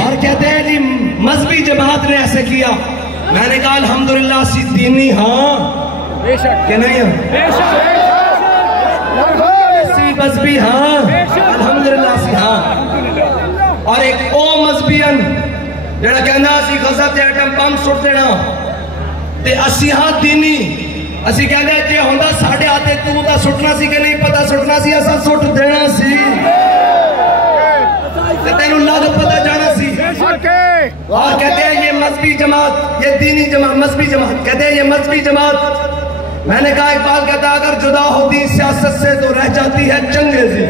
और कहते हैं जी मजहबी जमात ने ऐसे किया। मैंने कहा अल्हम्दुलिल्लाह सी दीनी हाँ कि नहीं सी मजहबी हाँ अल्हम्दुलिल्लाह सी हाँ। और एक ओ मजहबीन जड़ा कहना असी गजा ते एटम बम सुट देना ते असी हाँ दीनी असी कहते जे होंदा साढ़े हाथे तू दा सुटना सी कि नहीं पता सुटना सी असा सुट देना सी तेनू लग पता जाना सी। और कहते हैं ये मजहबी जमात ये दीनी जमात मजहबी जमात कहते हैं ये मजहबी जमात। मैंने कहा इकबाल कहता अगर जुदा होती सियासत से तो रह जाती है चंगेजी।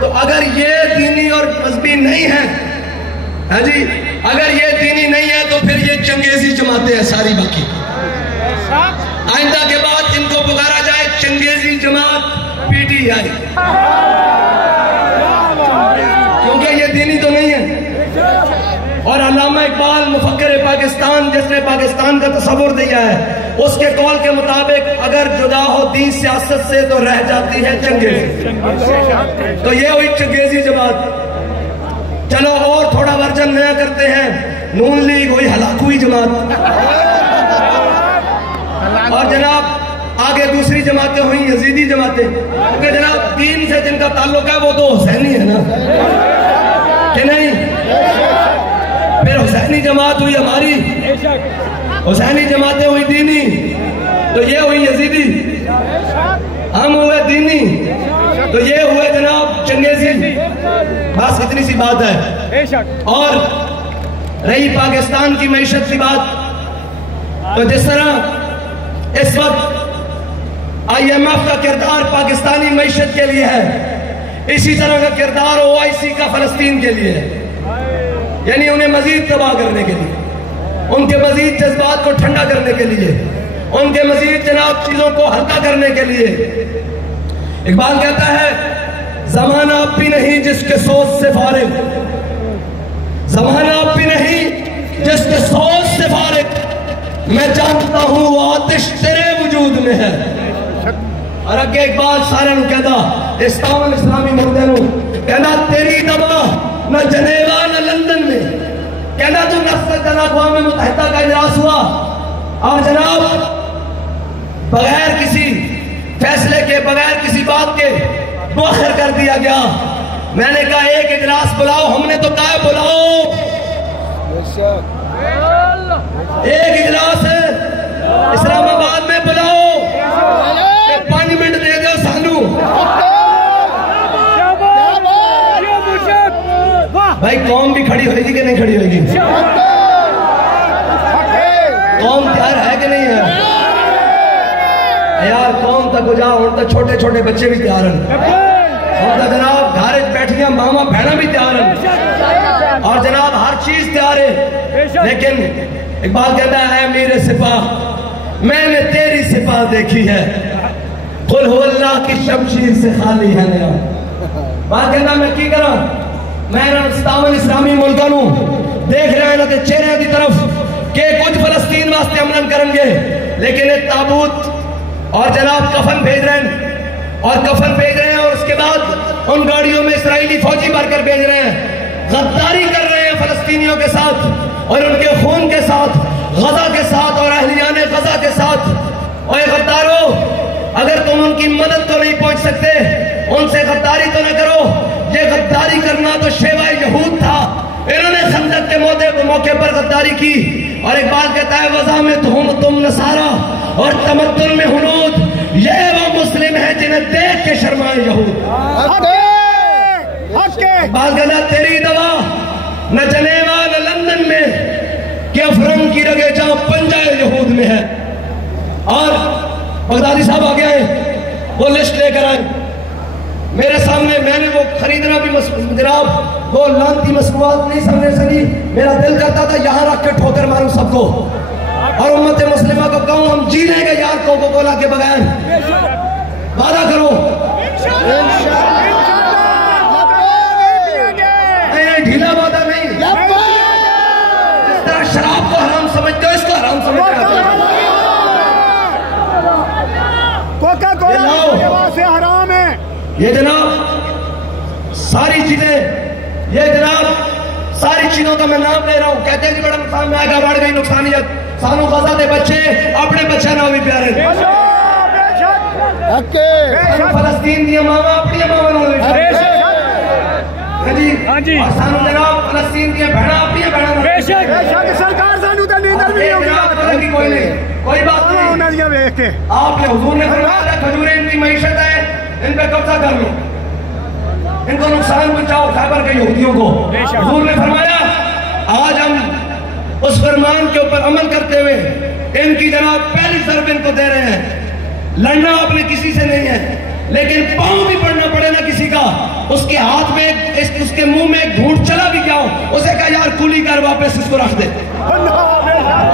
तो अगर ये दीनी और मजहबी नहीं है हाँ जी अगर ये दीनी नहीं है तो फिर ये चंगेजी जमातें हैं सारी। बाकी आइंदा के बाद इनको पुकारा जाए चंगेजी जमात पीटीआई क्योंकि ये दीनी तो नहीं है। और अल्लामा इकबाल मुफक्किर पाकिस्तान जिसने पाकिस्तान का तस्वुर दिया है उसके कौल के मुताबिक अगर जुदा हो दीन सियासत से तो रह जाती है चंगेजी। तो ये हुई चंगेजी जमात। चलो और थोड़ा वर्जन नया करते हैं नून लीग हुई हलाकुई जमात। और जनाब आगे दूसरी जमातें हुई यजीदी जमातें क्योंकि जनाब दीन से जिनका ताल्लुक है वो तो हुसैनी है ना कि नहीं। फिर हुसैनी जमात हुई हमारी हुसैनी जमातें हुई दीनी तो ये हुई यजीदी हम हुए दीनी तो ये हुए जनाब चंगेजी। बस इतनी सी बात है। और रही पाकिस्तान की मईशत की बात तो जिस तरह इस वक्त IMF का किरदार पाकिस्तानी मईशत के लिए है इसी तरह का किरदार OIC का फलस्तीन के लिए है। यानी उन्हें मजीद तबाह करने के लिए उनके मजीद जज्बात को ठंडा करने के लिए उनके मजीद जनाब चीजों को हल्का करने के लिए। इकबाल कहता है जमाना अब भी नहीं जिसके सोच से फारिग जमाना अब भी नहीं जिसके सोच से फारिग मैं जानता हूं वो आतिश तेरे वजूद में है। और अगे इकबाल सारे कहता इस्लाम इस्लामी मुर्दे कहना तेरी दवा न जनेवा न लंदन में कहना तू अक़वाम मुत्तहिदा का इजलास हुआ और जनाब बगैर किसी फैसले के बगैर किसी बात के मुअख्खर कर दिया गया। मैंने कहा एक इजलास बुलाओ हमने तो कहा बुलाओ एक इजलास है इस्लामाबाद में बुलाओ 5 मिनट दे दो सानू भाई कौम भी खड़ी होगी कि नहीं खड़ी होगी कौम तैयार है कि नहीं है यार कौम तक जा हूं तो छोटे छोटे बच्चे भी तैयार हैं और तो जनाब घर बैठिया मामा बहना भी तैयार हैं और जनाब हर चीज तैयार है। लेकिन इकबाल कहता है मेरे सिपाह मैंने तेरी सिपाह देखी है कुल हो अल्लाह की शमशीर से खाली है मेरा बात कहना मैं की करा मैं 57 इस्लामी मुल्कों देख रहे हैं ना चेहरे की तरफ के कुछ फलस्तीन वास्ते अमलन करेंगे लेकिन एक ताबूत और जनाब कफन भेज रहे हैं और कफन भेज रहे हैं और उसके बाद उन गाड़ियों में इस्राएली फौजी भरकर भेज रहे हैं गद्दारी कर रहे हैं फलस्तीनियों के साथ और उनके खून के साथ गजा के साथ और अहलियाने गजा के साथ। और गद्दारों अगर तुम उनकी मदद तो नहीं पहुंच सकते उनसे गद्दारी तो न करो। ये गद्दारी करना तो शेवा यहूद था इन्होंने खंदक के मौके पर गद्दारी की। और इकबाल कहता है वज़ा में तुम नसारा और तमद्दुन में हुनूद ये वो मुस्लिम है जिन्हें देख के शर्माए यहूद। इकबाल कहता तेरी दवा न जनेवा न लंदन में कि अफरंग की रगे जहां पंजाए यहूद में है। और बगदादी साहब आ गए वो लिस्ट लेकर आए मेरे सामने मैंने वो खरीदना भी जनाब वो लानती मसरूआत नहीं समझने सकी। मेरा दिल करता था यहाँ रख के ठोकर मारूं सबको और उम्मत मुस्लिमा को कहूं हम जी लेंगे यार कोको कोला के बगैर। वादा करो। नहीं, ढीला वादा नहीं। इस तरह शराब को हराम समझते हो, इसको हराम समझते हो। कोका कोला से हराम है ये जनाब सारी चीजें, ये जनाब सारी चीजों का मैं नाम ले रहा हूँ। कहते हैं कि बड़ा नुकसान में आएगा, बढ़ गई नुकसानियत। सानू गजा दे बच्चे अपने बच्चे ना भी प्यारे फलस्तीन दी मावा अपनी मावा जी, और सानू जनाब फलस्तीन दी बहना अपनी बहना। सरकार सानू तो नींदर भी नहीं कोई नहीं, कोई बात नहीं। आपने हुजूर ने फरमाया खजूरें इनकी मईशत है, इन पे कब्जा कर लो, इनको नुकसान पहुंचाओ खैबर के यहूदियों को। हुजूर ने फरमाया आज हम उस फरमान के ऊपर अमल करते हुए इनकी जनाब पहली ज़रब इनको दे रहे हैं। लड़ना आपने किसी से नहीं है, लेकिन पांव भी पड़ना पड़े ना किसी का, उसके हाथ में उसके मुंह में घूंट चला भी क्या हो, उसे कहा यार कुली कर वापस इसको रख दे।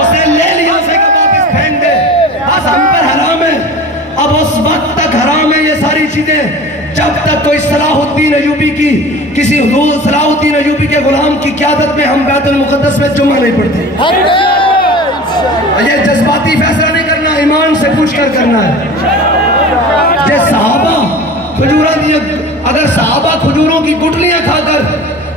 उसने ले लिया, उसे कहा वापस फेंक दे। बस हम पर हराम है। अब उस वक्त तक हराम है ये सारी चीजें जब तक कोई सलाहुद्दीन अयूबी की किसी हुजूर सलाहुद्दीन अयूबी के गुलाम की क़यादत में हम बैतुल मुक़द्दस में जुमा नहीं पढ़ते। ये जज्बाती फैसला नहीं करना, ईमान से पूछ कर करना है। ये सहाबा खजूरों की, अगर सहाबा खजूरों की गुठलियां खाकर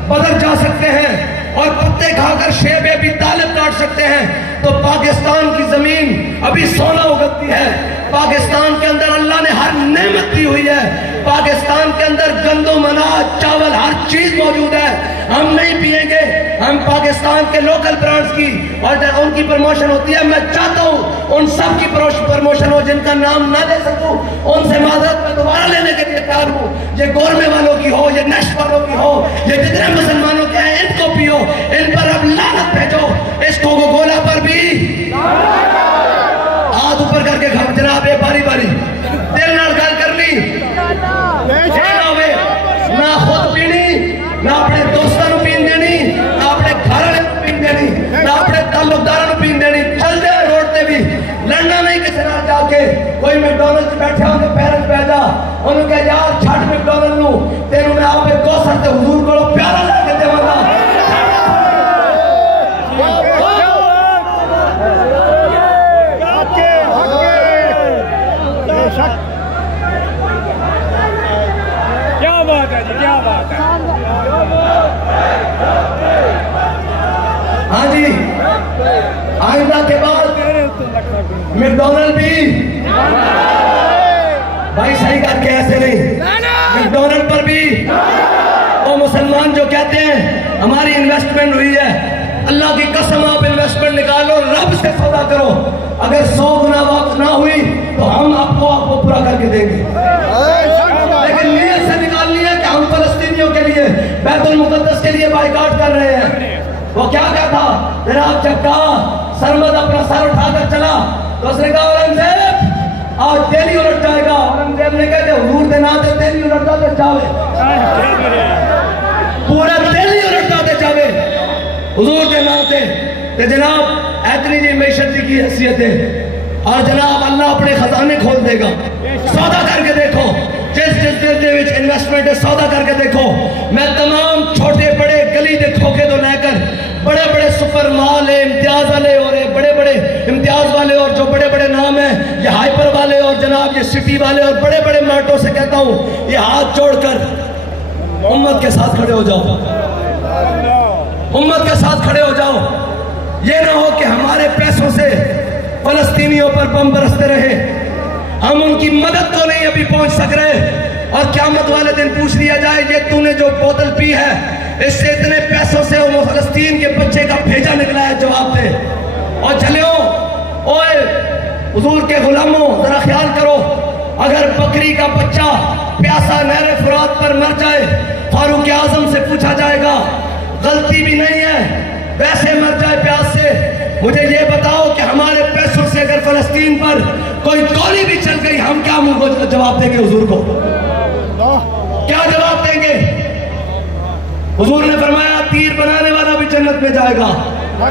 बदर जा सकते हैं और पत्ते खाकर शेब अबी तालिब काट सकते हैं, तो पाकिस्तान की जमीन अभी सोना उगती है। पाकिस्तान के अंदर अल्लाह ने हर नेमत दी हुई है। पाकिस्तान के अंदर गंदम, अनाज, चावल, हर चीज मौजूद है। हम नहीं पिएंगे, हम पाकिस्तान के लोकल ब्रांड्स की और उनकी प्रमोशन होती है। मैं चाहता हूँ उन सब की प्रमोशन हो जिनका नाम ना ले सकूं, उनसे माजरत में दोबारा लेने के लिए तैयार हूँ। ये गोरमे वालों की हो, ये नेक्स्ट वालों की हो, ये जितने मुसलमानों के हैं इनको पियो, इन पर अब लानत भेजो। इस कोको कोला पर भी हाथ ऊपर करके खाओ जनाब, ये बारी बारी दिल नाल गल करनी ना, खुद पीनी ना अपने दोस्तों को पीन देनी, ना अपने घर वाले को पीन देनी, ना अपने ताल्लुकदारों को पीन देनी। चल दे रोड पे भी लड़ना नहीं किसी ना जाके। कोई मैकडॉनल्ड बैठे होंगे पेरेंट्स पैदा उन्होंने कहा यार छड़ मैकडॉनल्ड नू तेनू मैं आप कौसर ते हुजूर को प्यारा लेके देवांगा। क्या बात है जी, क्या बात है। हाँ जी, आइंदा के बाद मैकडॉनल्ड भी भाई सही करके ऐसे नहीं, मैकडॉनल्ड पर भी वो मुसलमान जो कहते हैं हमारी इन्वेस्टमेंट हुई है, अल्लाह की कसम आप इन्वेस्टमेंट निकालो, रब से सौदा करो, अगर 100 गुना वापस ना हुई तो हम आपको पूरा करके देंगे। लेकिन नीयत से निकालनी है कि हम फलस्तीनियों के लिए बैतुल मुक़द्दस के लिए बाइकाट कर रहे हैं। वो क्या कहता जनाब, जब कहा सरमद अपना सर उठाकर चला तो उसने कहा औरंगजेब आज तेली उलट जाएगा। औरंगजेब ने कहते हुजूर के नाते तेली उलटता दे जावे, पूरा तेली उलटता दे जावे हुजूर के नाते। तो जनाब इतनी जी मैशत की हैसियत है और जनाब अल्लाह अपने खजाने खोल देगा। सौदा करके देखो, जिस इन्वेस्टमेंट है सौदा करके देखो। मैं तमाम छोटे बड़े गली के खोखे तो लेकर बड़े बड़े सुपर मॉल है, इम्तियाज वाले और बड़े बड़े इम्तियाज वाले और जो बड़े बड़े नाम है, ये हाइपर वाले और जनाब ये सिटी वाले और बड़े बड़े मार्टों से कहता हूँ ये हाथ जोड़कर उम्मत के साथ खड़े हो जाओ, उम्मत के साथ खड़े हो जाओ। ये ना हो कि हमारे पैसों से फलस्तीनियों पर बम बरसते रहे, हम उनकी मदद तो नहीं अभी पहुंच सक रहे और क़यामत वाले दिन पूछ लिया जाए ये तूने जो बोतल पी है इससे इतने पैसों से वो फलस्तीन के बच्चे का भेजा निकला है, जवाब दे। और चलो ओए हुजूर के गुलामों जरा ख्याल करो, अगर बकरी का बच्चा प्यासा नहरे फुरात पर मर जाए फारूक आजम से पूछा जाएगा, गलती भी नहीं है वैसे मर जाए प्यास से, मुझे ये बताओ कि हमारे पैसों से अगर फलस्तीन पर कोई गोली भी चल गई हम क्या मुंह को जवाब देंगे? हुजूर को क्या जवाब देंगे? हुजूर ने फरमाया तीर बनाने वाला भी जन्नत में जाएगा,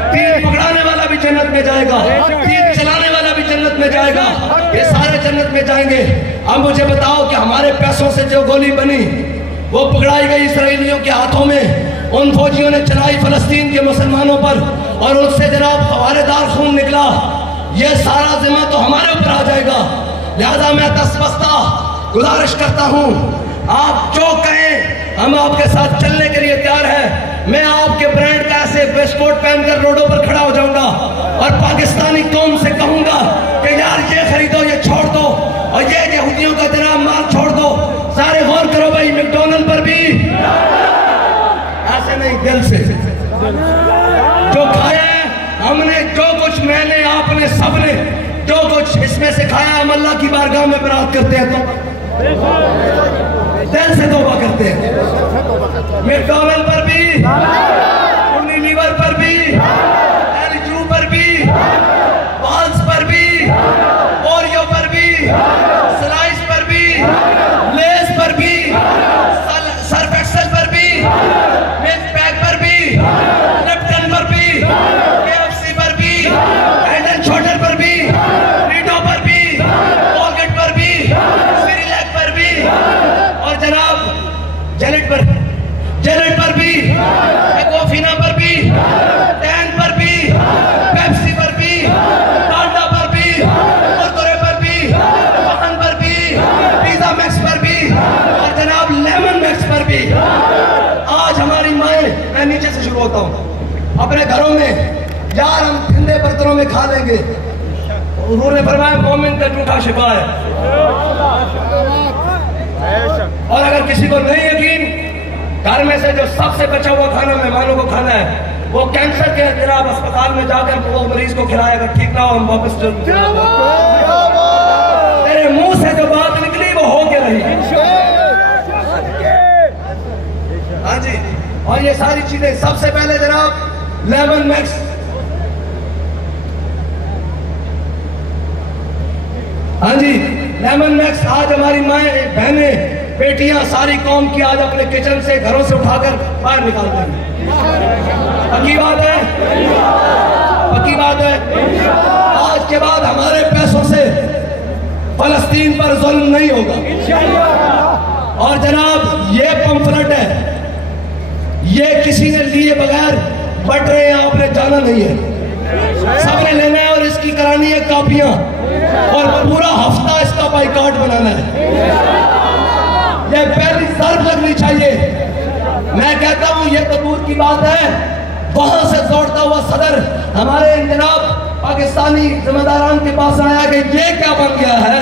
तीर पकड़ाने वाला भी जन्नत में जाएगा, तीर चलाने वाला भी जन्नत में जाएगा, ये सारे जन्नत में जाएंगे। अब मुझे बताओ कि हमारे पैसों से जो गोली बनी वो पकड़ाई गई इसराइलियों के हाथों में, उन फौजियों ने चलाई फलस्तीन के मुसलमानों पर और उससे जनाब हवालेदार खून निकला, ये सारा जिम्मा तो हमारे ऊपर आ जाएगा। लिहाजा मैं दस्तबस्ता गुजारिश करता हूँ, आप जो कहें हम आपके साथ चलने के लिए तैयार हैं। मैं आपके ब्रांड का ऐसे वेस्टकोट पहनकर रोडों पर खड़ा हो जाऊंगा और पाकिस्तानी कौम से कहूंगा कि यार ये खरीदो, ये छोड़ दो, और ये यहूदियों का जनाब माल छोड़ दो। सारे गौर करो भाई, मैकडॉनल्ड पर भी ऐसे नहीं, दिल से जो खाया है हमने, जो कुछ मैंने आपने सबने जो कुछ इसमें से खाया, हम अल्लाह की बारगाह में बरात करते हैं तो दिल से तौबा करते हैं। मैकडॉनल्ड पर भी, यूनिलीवर पर भी, एलजू पर भी, बाल्स पर भी, ओरियो पर भी, स्लाइस पर भी, लेस पर भी, सर्फ एक्सेल पर भी, मिल्क पैक पर भी, लिप्टन पर भी, केएफसी पर भी, हेड एंड शोल्डर पर भी, रीडो पर भी, पॉकेट पर भी, सिरिलैक पर भी, और जनाब जेलेट पर भी, एक्वाफिना पर भी, टैंक पर भी, पेप्सी पर भी, टाटा पर भी, कुरकुरे पर भी, वाहन पर भी, पिज़्ज़ा मैक्स पर भी, और जनाब लेमन मैक्स पर भी। आज हमारी माएँ, मैं नीचे से शुरू होता हूँ, अपने घरों में यार हम ठंडे बर्तनों में खा लेंगे। उन्होंने फरमाया मोमिन का झूठा शिफा है, और अगर किसी को नहीं यकीन, घर में से जो सबसे बचा हुआ खाना मेहमानों को खाना है, वो कैंसर के जनाब अस्पताल में जाकर वो मरीज को खिलाए, अगर ठीक ना हो हम वापस तेरे मुंह से जो बात निकली वो हो के रही। हाँ जी, और ये सारी चीजें सबसे पहले जनाब लेमन मैक्स, हाँ जी लेमन मैक्स आज हमारी माएँ बहनें बेटियां सारी कौम की आज अपने किचन से घरों से उठाकर बाहर निकाल देंगे। पक्की बात है, पक्की बात है। आज के बाद हमारे पैसों से फलस्तीन पर जुल्म नहीं होगा। और जनाब ये पंफलेट है, ये किसी ने लिए बगैर बट रहे हैं, आपने जाना नहीं है, सबने लेना है और इसकी करानी है कापियां, और पूरा हफ्ता इसका बाइकआउट बनाना है। ये पहली जर्ब लगनी चाहिए। मैं कहता हूं ये तो दूर की बात है, वहां से दौड़ता हुआ सदर हमारे जनाब पाकिस्तानी जिम्मेदारान के पास आया कि ये क्या बन गया है,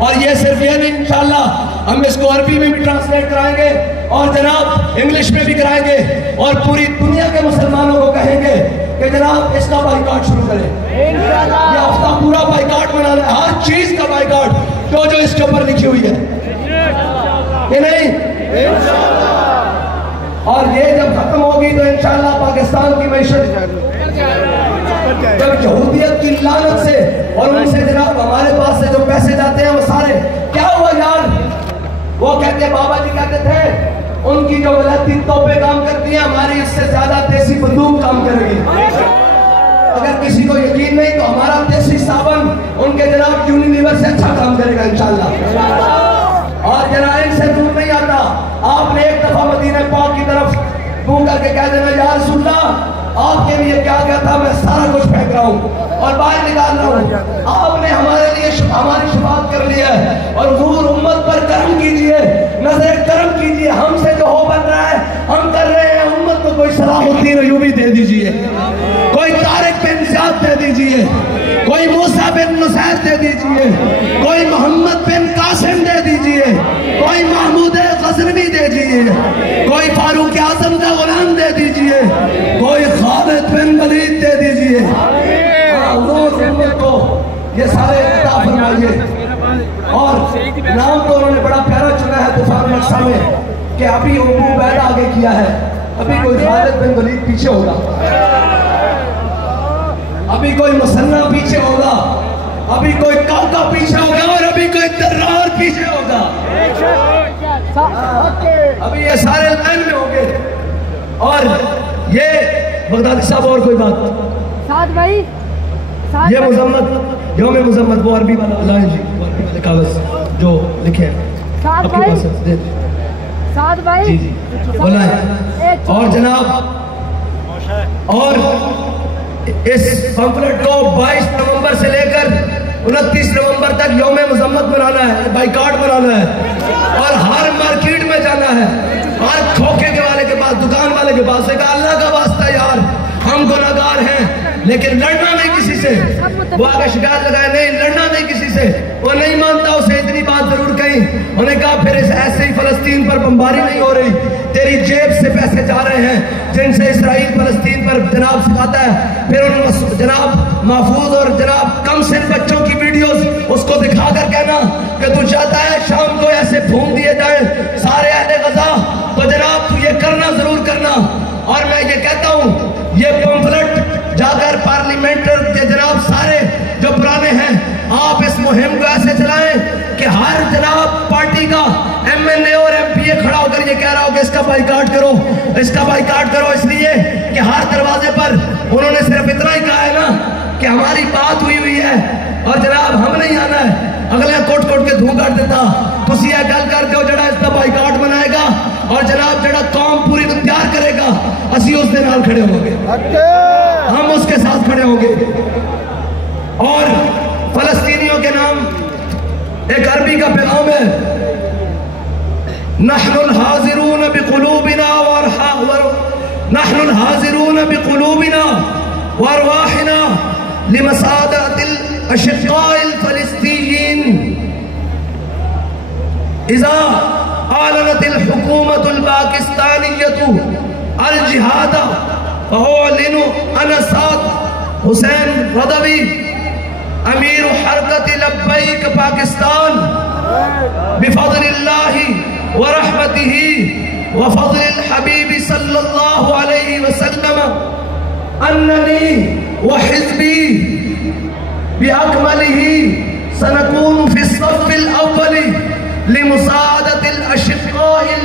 और ये सिर्फ ये नहीं, इंशाल्लाह हम इसको अरबी में भी ट्रांसलेट कराएंगे और जनाब इंग्लिश में भी कराएंगे, और पूरी दुनिया के मुसलमानों को कहेंगे कि जनाब इसका बाइकआउट शुरू करें। ये हफ्ता पूरा बाइकआउट मनाना है, हर चीज का बाइकआउट जो इसके ऊपर लिखी हुई है कि नहीं। और ये जब खत्म होगी तो इंशाल्लाह पाकिस्तान की मैशत जब यहूदियत की लानत से और उनसे जनाब हमारे पास से जो पैसे जाते हैं वो सारे क्या हुआ यार, वो कहते बाबा जी कहते थे उनकी जो वलायती तोपें काम करती हैं, हमारी इससे ज्यादा देसी बंदूक काम करेगी। अगर किसी को यकीन नहीं तो हमारा देसी साबन उनके जनाब यूनिलीवर से अच्छा काम करेगा इंशाल्लाह। और जनाब से दूर नहीं आता, आपने एक दफा मदीना पाक की तरफ मुंह करके कह देना या रसूल अल्लाह आपके लिए क्या क्या था, मैं सारा कुछ फेंक रहा हूँ और बाहर निकाल रहा हूँ। आपने हमारे लिए हमारी शुरुआत कर ली है, और हुजूर उम्मत पर करम कीजिए, नजर करम कीजिए, हमसे जो हो बन रहा है हम कर रहे हैं। उम्मत को कोई सलाहुद्दीन अय्यूबी दे दीजिए, कोई तारिक बिन ज़ियाद दे दीजिए, कोई मूसा बिन नुसैर दे दीजिए, कोई मोहम्मद बिन कासिम दे दीजिए, कोई महमूद गजनवी दे दीजिए, कोई फारूक आजम का गुलाम दे दीजिए, कोई खालिद बिन वलीद दे दीजिए। को ये सारे अता फरमाइए। और नाम तो उन्होंने बड़ा प्यारा चुना है तूफान नक्शा में कि अभी अबू उबैदा आगे किया है, अभी कोई खालिद बिन वलीद पीछे होगा, अभी कोई मुसन्ना पीछे होगा, अभी कोई काका पीछे होगा, और अभी कोई दर्रार पीछे होगा। अभी ये सारे लाइन में होंगे। और ये बगदादी साहब और कोई बात साथ भाई ये मुजम्मत यौम मुजम्मत वो अरबी वाला लाइन जी, वो अरबी वाले कागज जो लिखे हैं साथ आपके भाई पास है? साथ भाई जी जी बोला है। और जनाब और इस पंफलेट को 22 नवंबर से लेकर 29 नवंबर तक यौम मुजम्मत मनाना है, बाइकाट मनाना है और हर मार्केट में जाना है, हर खोखे के वाले के पास, दुकान वाले के पास। अल्लाह का वास्ता यार, हम गुनाहगार हैं लेकिन लड़ना नहीं किसी से। वो आगे शिकायत लगाए नहीं, लड़ना नहीं किसी से। वो नहीं मानता, उसे इतनी बात जरूर कही। उन्होंने कहा फिर ऐसे ही फलस्तीन पर बमबारी नहीं हो रही, तेरी जेब से पैसे जा रहे हैं जिनसे इसराइल फलस्तीन पर जनाब सिखाता है। फिर उन जनाब महफूज और जनाब कम सिन बच्चों की वीडियोस उसको दिखाकर कहना कि तू चाहता है शाम को ऐसे भून दिए जाए सारे अहले गजा, तो जनाब तू ये करना जरूर करना। और मैं ये कहता हूँ ये पंफलेट जाकर पार्लियामेंट के जनाब सारे जो पुराने हैं, आप इस मुहिम को ऐसे चलाएं कि हर जनाब पार्टी का MLA और MPA खड़ा होकर ये कह रहा हो कि इसका बाइकाट करो, इसका बाइकाट करो, इसलिए कि हर दरवाजे पर उन्होंने सिर्फ इतना ही कहा है ना कि हमारी बात हुई है और जनाब हम नहीं आना है। अगला कोट कोट के धू कर देता तुसी यह गल करके जड़ा इसका बाइकाट बनाएगा और जनाब जड़ा कौम पूरी तैयार करेगा, असी उसके नाल खड़े होंगे, हम उसके साथ खड़े होंगे। और फलस्तीनियों के नाम एक अरबी का पैगाम है, नहनुल हाजिरून बिकुलूबिना नहनुल हाजिरून बिकुलूबिना व अरवाहिना लिमसादतिल अशिक्काइल फलस्तीन इज़ा आलनतिल हुकूमतुल पाकिस्तानिय्यतु अल जिहाद फअलिनु अना साद हुसैन रदवी अमीर हरकत लब्बैक पाकिस्तान बिफज़लिल्लाहि व रहमतिही व फ़ज़लिल हबीब सल्लल्लाहु अलैहि वसल्लम अन्ननी व हिज़्बी बिअकमलिही सनकूनु फ़िस्सफ़िल अव्वली लिमुसादतिल अशिक्काइल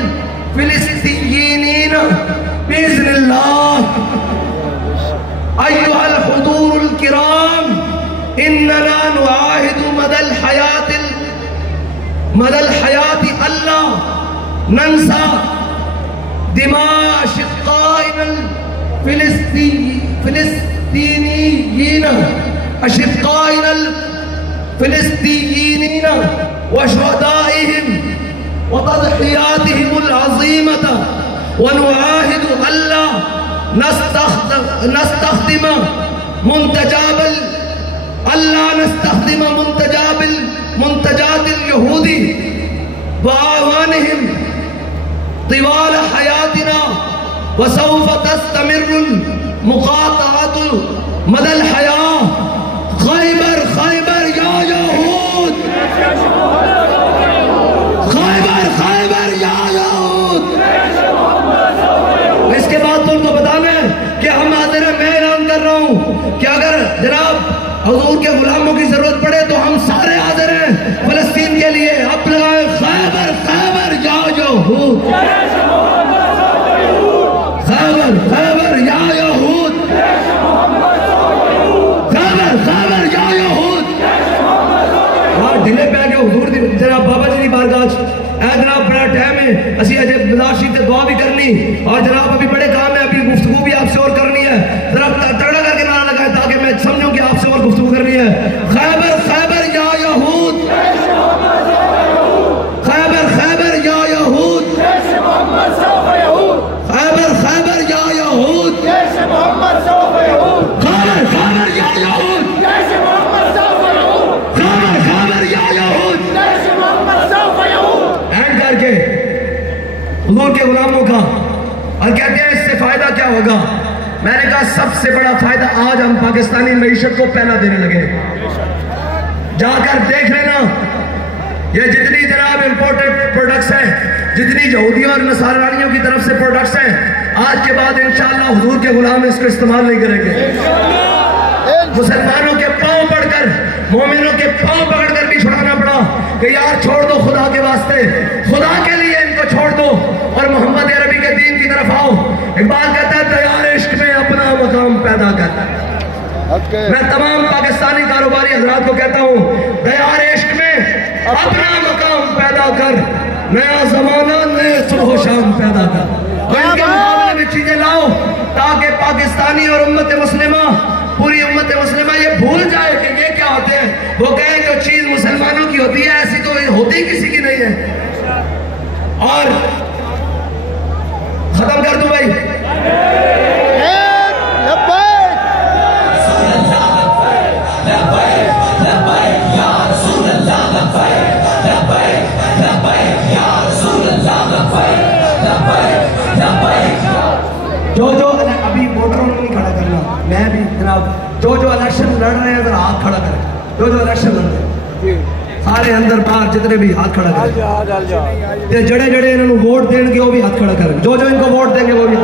फ़िलिस्तीनीन बिइज़्निल्लाह। अय्युहल हुज़ूरुल किराम इन्नना नुआहिदु मदल हयाती अल्लाह नंसा दिमा अशिक्काइल फिलिस्तीनीयीन अशिक्काइल फिलिस्तीनीयीन व शुहदाइहिम व तज़हियातिहिमुल अज़ीमता व नुआहिदु अल्लाह नस्तख़दिम मुंतजाबिल यहूदी व आवानिहिम तिवाल हयातिना व सौफ तस्तमिरुल मुक़ातअतु मदल हया। खैबर खैबर या यहूद, खैबर खैबर या यहूद। इसके बाद तुमको बताना है कि हम हाजिर हैं। मैं ऐलान कर रहा हूँ कि अगर जनाब हुजूर के गुलामों की जरूरत पड़े तो हम सारे हाजिर हैं फलस्तीन के लिए। अब लगाए खैबर खैबर या यहूद, खैबर खैबर या यहूद, खैबर खैबर या यहूद। हाँ ढिले पे आके हुजूर जनाब बाबा जी की बारगाह जनाब बड़ा टाइम है, असी अजय बदाशी से दुआ भी करनी और जनाब अभी बड़े काम है, अभी गुफ्तगू भी आपसे और करनी है। जरा तगड़ा करके नारा लगाए ताकि मैं समझूं कि आपसे और गुफ्तगू करनी है। खैबर खैबर या यहूद, खैबर खैबर या यहूद, खैबर खैबर या यहूद, खैबर खैबर या यहूद, खैबर खैबर या यहूद। एंड करके हुजूर के गुलामों का और कहते हैं इससे फायदा क्या होगा। मैंने कहा सबसे बड़ा फायदा आज हम पाकिस्तानी मईशत को पहला देने लगे। जाकर देख लेना ये जितनी जनाब इंपोर्टेड प्रोडक्ट्स हैं, जितनी यहूदियों और नसारानियों की तरफ से प्रोडक्ट्स हैं, आज के बाद इंशाअल्लाह हुजूर के गुलाम इसको इस्तेमाल नहीं करेंगे। मुसलमानों के पांव पड़कर, मोमिनों के पांव पकड़कर भी छुड़ाना पड़ा कि यार छोड़ दो खुदा के वास्ते, खुदा के लिए इनको छोड़ दो और मोहम्मद अरबी के दीन की तरफ आओ। इकबाल कहता है तैयार इश्क में अपना मकाम पैदा कर। मैं तमाम पाकिस्तानी कारोबारी हजरात को कहता हूँ तैयार इश्क में अपना मकाम पैदा कर, नया जमाना नए सुबह शाम पैदा कर। और इनके मुकाबले में चीजें लाओ ताकि पाकिस्तानी और उम्मत मुस्लिमा, पूरी उम्मत मुस्लिमा ये भूल जाए कि ये क्या होते हैं। वो कहें जो चीज मुसलमानों की होती है ऐसी तो होती किसी की नहीं है। और खत्म कर दूं भाई, जो अभी वोटरों ने नहीं खड़ा करना, मैं भी जनाब जो इलेक्शन लड़ रहे हैं जरा हाथ खड़ा करें। जो इलेक्शन लड़ रहे हैं सारे अंदर बाहर जितने भी हाथ खड़ा करें। जड़े जड़े इन्होंने वोट देंगे वो भी हाथ खड़ा करें। जो इनको वोट देंगे वो भी।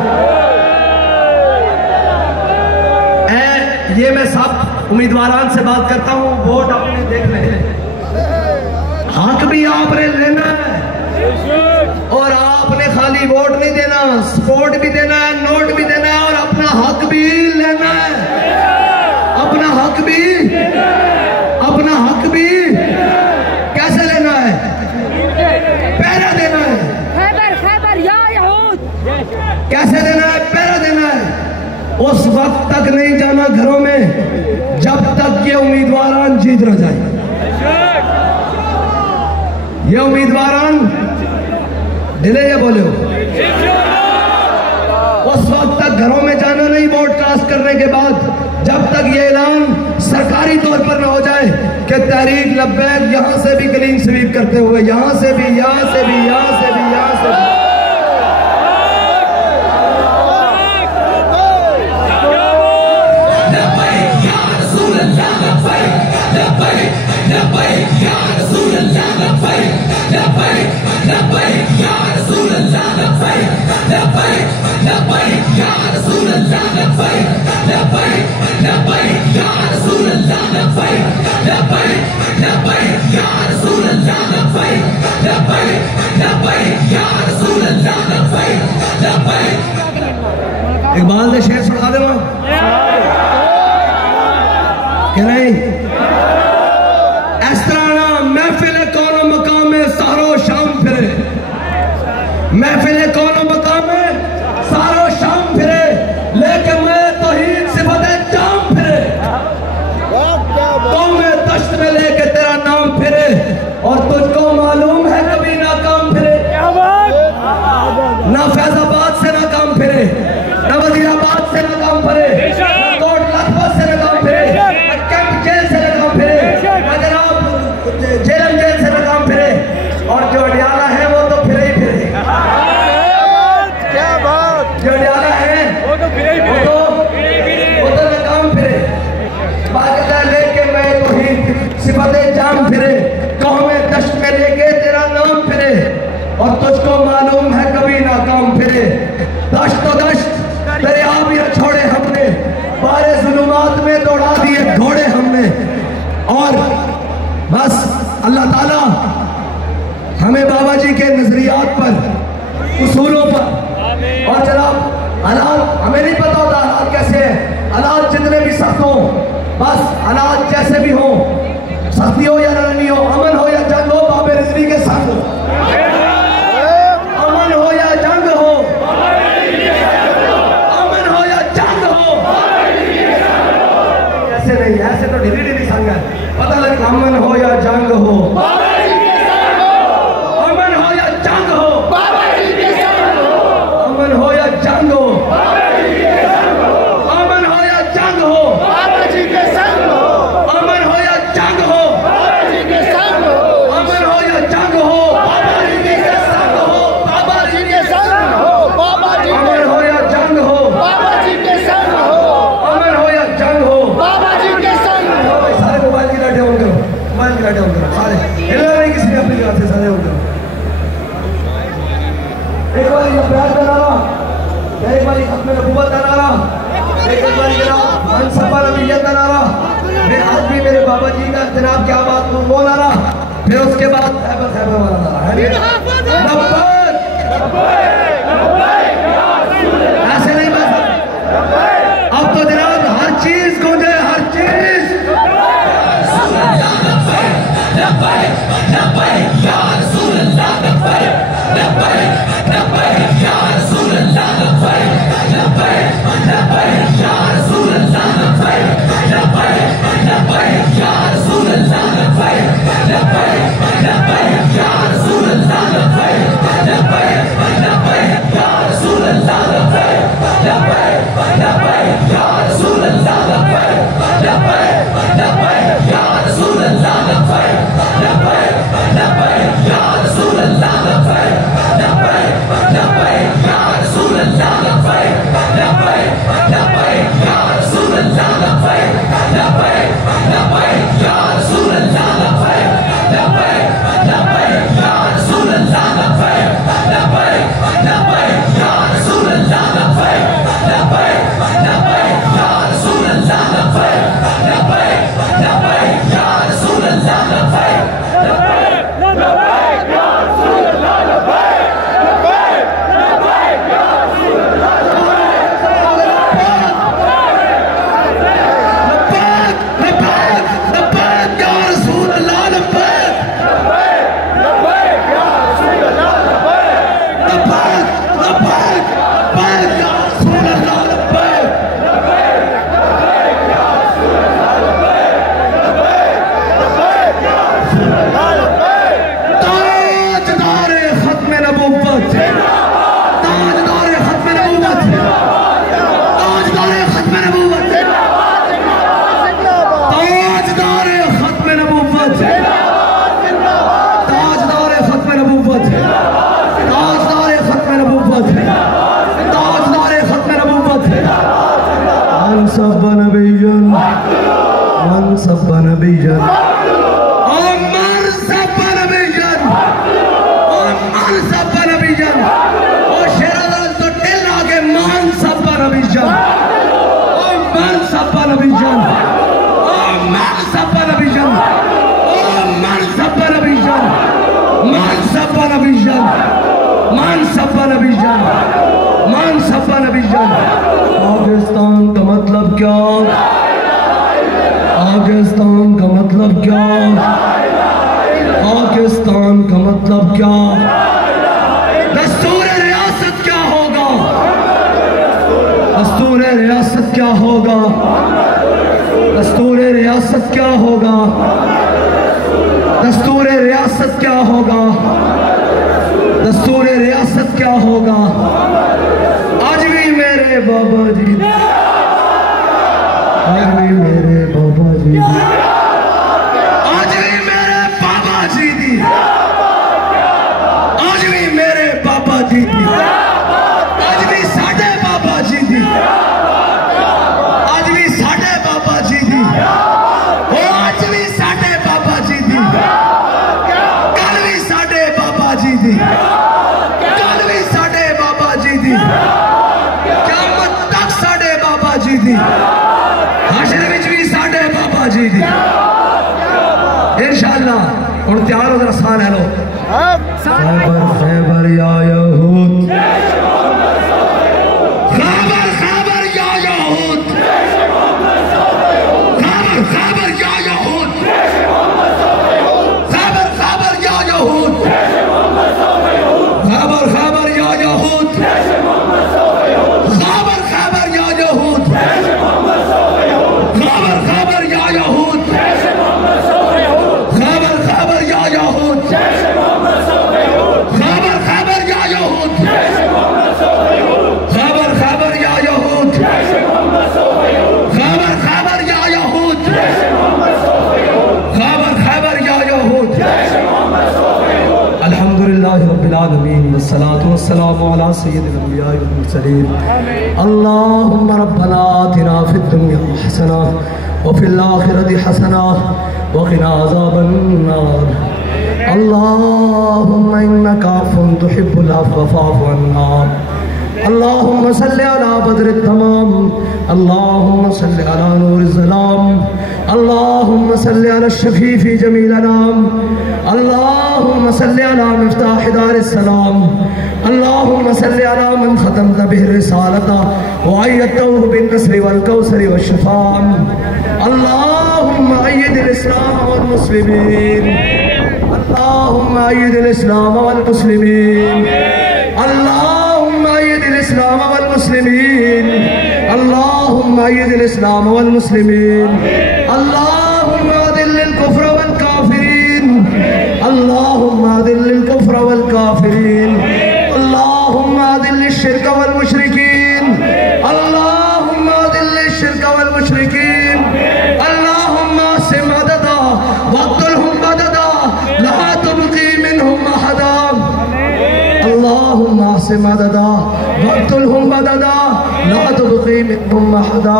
ये मैं सब उम्मीदवारान से बात करता हूँ, वोट अपने देख लें। हक भी आपने लेना है और आपने खाली वोट नहीं देना, सपोर्ट भी देना है, नोट भी देना है और अपना हक भी लेना है। अपना हक भी कैसे लेना है? पहरा देना है। कैसे देना है? पहरा देना है। उस वक्त तक नहीं जाना घरों में जब तक ये उम्मीदवारान जीत न जाए। ये उम्मीदवारान दिले ये बोले हो, उस वक्त तक घरों में जाना नहीं वोट कास्ट करने के बाद, जब तक ये ऐलान सरकारी तौर पर न हो जाए कि तहरीक लब्बैक यहां से भी क्लीन स्वीप करते हुए, यहां से भी, यहां से भी, यहां से भी, यहां से भी। इकबाल ने शेर सुना दे वहां क्या नहीं? इस तरह ना महफिल कौन मकाम में सारो शाम फिरे, महफिल कौन मकाम में सारो शाम फिरे, लेकिन मैं तो ही सिफत जाम फिरे, तो मैं दश्त में लेके तेरा नाम फिरे और तुझको मालूम है कभी नाकाम फिरे। ना फैजाबाद से नाकाम फिरे, ना वजीराबाद से नाकाम फिरे, ना कोट लखपत से नाकाम फिरे, ना कैंप जेल से नाकाम फिरे, ना जनाब जेलम जेल से नाकाम फिरे, और जो अडियाला है वो तो फिरे ही फिरे। क्या बात! जो अडियाला है वो तो नाकाम फिरे। बात लेके मैं तो ही सिफते जाम फिरे, कौमे दश्त में लेके तेरा नाम फिरे और तुझको मालूम है कभी नाकाम फिरे। दश्त तो दश्त तेरे आप ही छोड़े हमने, बारे जुलुमात में दौड़ा दिए घोड़े हमने। और बस अल्लाह ताला हमें बाबा जी के नजरियात पर, उसूलों पर, और जनाब हालात हमें नहीं पता होता हालात कैसे हैं, हालात जितने भी सख्त हो, बस हालात जैसे भी हो, सख्ती हो या नरमी हो, अमन हो या जंग हो, बाबे रिजवी के संग हो, अमन हो या जंग हो, अमन हो या जंग हो, ऐसे नहीं, ऐसे तो ढीली ढीली संग है, पता लगे अमन हो या जंग हो, अमन हो या जंग हो, अमन हो या जंग हो, अमन हो या जंग हो, अमन हो या जंग हो, अमन हो या जंग हो, बाबा जी के संग हो, बाबा जी के संग हो, बाबा जी अमन हो या जंग हो, बाबा जी के संग हो, अमन हो या जंग हो, बाबा जी के संग हो। सारे मोबाइल की लाइटें ऑन करो, मोबाइल की लाइटें ऑन करो, सारे हिलना नहीं किसी ने अपनी जगह से, सारे ऑन करो। एक बार प्यार का नारा, एक बार अपने नबूवत का नारा, एक बार जनाब मनसबा नबीयत का नारा, फिर आज भी मेरे बाबा जी का जनाब क्या बात वो नारा, फिर उसके बाद खैबर वाला नारा है। ऐसे नहीं बस, अब तो जनाब हर चीज गूंजे, हर चीज। पाकिस्तान का मतलब क्या? पाकिस्तान का मतलब क्या? पाकिस्तान का मतलब क्या? दस्तूर रियासत क्या होगा? दस्तूर रियासत क्या होगा? दस्तूर रियासत क्या होगा? दस्तूर रियासत क्या होगा? दस्तूर रियासत क्या होगा? आज भी मेरे बाबा जी, आज भी मेरे बाबा जी, आज भी मेरे बाबा जी दी, आज भी मेरे बाबा जी दी, आज भी साढ़े बाबा जी दी, आज भी साढ़े बाबा जी दी, आज भी साढ़े बाबा जी दी, कल भी साढ़े बाबा जी दी, कल भी साढ़े बाबा जी दी, क़यामत तक साढ़े बाबा जी दी, हशर विच भी साढ़े बाबा जी दी। इंशाअल्लाह हुण तैयार हो, जरा साह ले लो। खैबर खैबर या यहूद, खैबर खैबर या यहूद, खैबर खैबर या यहूद, खैबर खैबर या यहूद, खैबर खैबर या यहूद, खैबर खैबर या यहूद, खैबर खैबर या यहूद, खैबर खैबर या यहूद, खैबर खैबर या यहूद, खैबर खैबर या यहूद, खैबर खैबर या यहूद, खैबर खैबर या यहूद। अल्हम्दुलिल्लाह रब्बिल आलमीन वस्सलातु वस्सलामु अला सय्यिदिल अंबिया वल मुरसलीन। अल्लाहुम्मा रब्बना आतिना फिद दुनिया हसना व फिल आखिरति हसना व क़िना अज़ाबन नार। अल्लाहुम्मा इन्नका अफ़्वुन तुहिब्बुल अफ़्व फ़अफ़ु अन्ना। अल्लाहुम्मा सल्लि अला बद्रित तमाम, अल्लाहुम्मा सल्लि अला नूरिज़ ज़लाम, अल्लाहुम्मा सल्लि अला शफी फी जमील अनाम, अल्लाहुम्मा सल्लि अला मिफ्ताह दारिस सलाम, अल्लाहुम्मा सल्लि अला मन खतमत बिहि रिसालता व अय्यदतहु बिन नस्रि वल कौसरि व शफाम, अल्लाहुम्मा अय्यिदिल इस्लाम वल मुस्लिमीन, अल्लाहुम्मा अय्यिदिल इस्लाम वल मुस्लिमीन, अल्लाहुम्मा अय्यिदिल इस्लाम वल मुस्लिमीन, अल्लाहुम्मा अय्यिदिल इस्लाम वल मुस्लिमीन, अल्लाहुम्मा अदिल्लिल कुफ्र वल काफिरीन, अल्लाहुम्मा अदिल्लिल कुफ्र वल काफिरीन, अल्लाहुम्मा अदिल्लिश शिर्क वल मुशरिकीन, अल्लाहुम्मा अदिल्लिश शिर्क वल मुशरिकीन, अल्लाहुम्मा से मददा वक़्तुलहुम मददा ला तुबक़ी मिनहुम अहदा, अल्लाहुम्मा से मददा वक़्तुलहुम मददा ला तुबक़ी मिनहुम अहदा।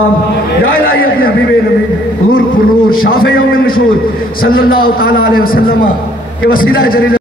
या इलाही अपने हबीबे नबी नूर कुनूर शाफ़े यौमिन नुशूर सल्लल्लाहु तआला अलैहि वसल्लम के वसीला जलील